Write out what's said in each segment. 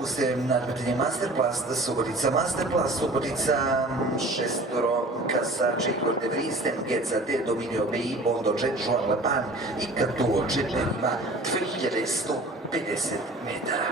Пустим надметanje Masterplast Subotica, šestoro kasača Igor De Vries, Tengeca T, Dominio BI, Bondo Jet, Joan Lepan i Catulo Jet ima 2150 metara.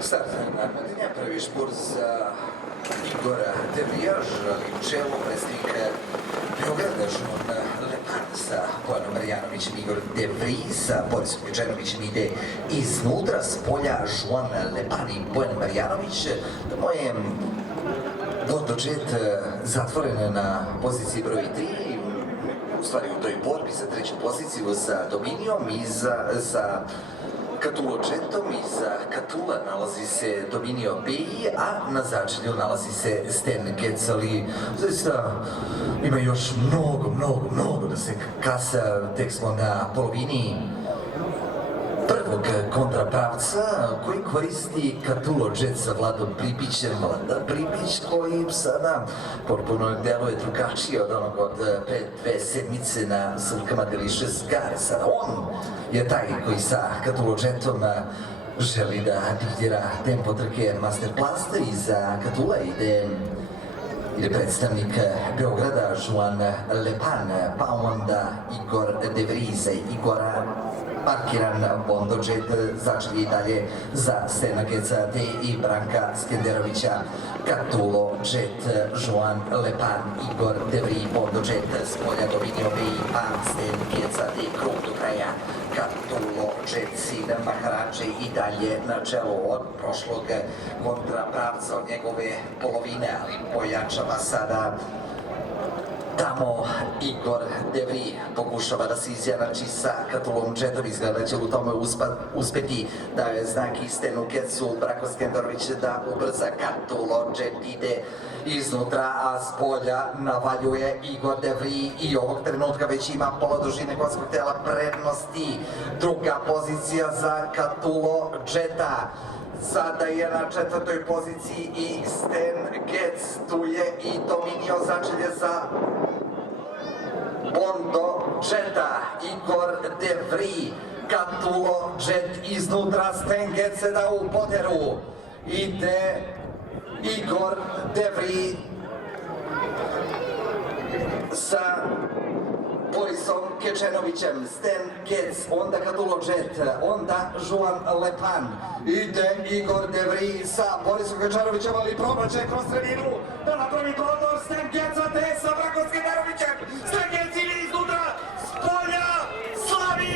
Start nadmetanja, prvi šport za Igora De Vriesa, čelo predsjednik Beograda, Joan Lepan sa Bojanom Marjanovićem. Igor De Vries sa Borisom Dženovićem ide iznutra, s polja Joan Lepan i Bojan Marjanović. Moje Vododžet zatvoren na poziciji broj 3, u stvari u toj borbi za treću poziciju sa Dominijom i sa Catulo Jetom. Iza Catula nalazi se Dominio BI, a na začelju nalazi se Stengeca, ali zaista ima još mnogo da se kasa. Tek smo na polovini prvog kontrapravca koji koristi Catulo Jet sa Vladom Pripićem. Vlada Pripić koji sada potpuno deluje drugačije od onog od pre 2 sedmice na slukama Delicious Gare. Sada on je taj koji sa Catulo Jetom želi da diktira tempo trke Masterplasta. Iza Catula ide predstavnik Beograda, Joan Lepan, pa onda Igor De Vries. Igora parkiran Bondo Jet, začelje i dalje za Stengeca T i Branka Skenderovića. Catulo Jet, Joan Lepan, Igor De Vries, Bondo Jet, s polja Dominio BI, pa Stengeca T, krug do kraja. Catulo Jet, sin Maharađe, i dalje na čelu od prošlog kontrapravca, od njegove polovine, ali pojačava sada tamo Igor De Vries. Pokušava da se izjednači sa Catulom Jetom, izgleda da će u tome uspeti. Daje znak i Stengecu, Branko Skendorović da ubrza. Catulo Jet ide iznutra, a s polja navaljuje Igor De Vries i ovog trenutka već ima pola dužine konjskog tela prednosti. Druga pozicija za Catulo Jeta. Sada je na 4. poziciji i Stengec, tu je i Dominio, začelje za Bondo Jeta. Igor De Vries, Catulo Jet iznutra, Stengec da u poteru. Ide Igor De Vries sa Borisom Kečenovićem. Stengec, onda Catulo Jet, onda Joan Lepan. Ide Igor De Vries sa Borisom Kečenovićem, ali probaće kroz sredinu da napravi prodor. Stengeca T sa Brankom Skenderovićem. Stengec ide iznutra, s polja slavi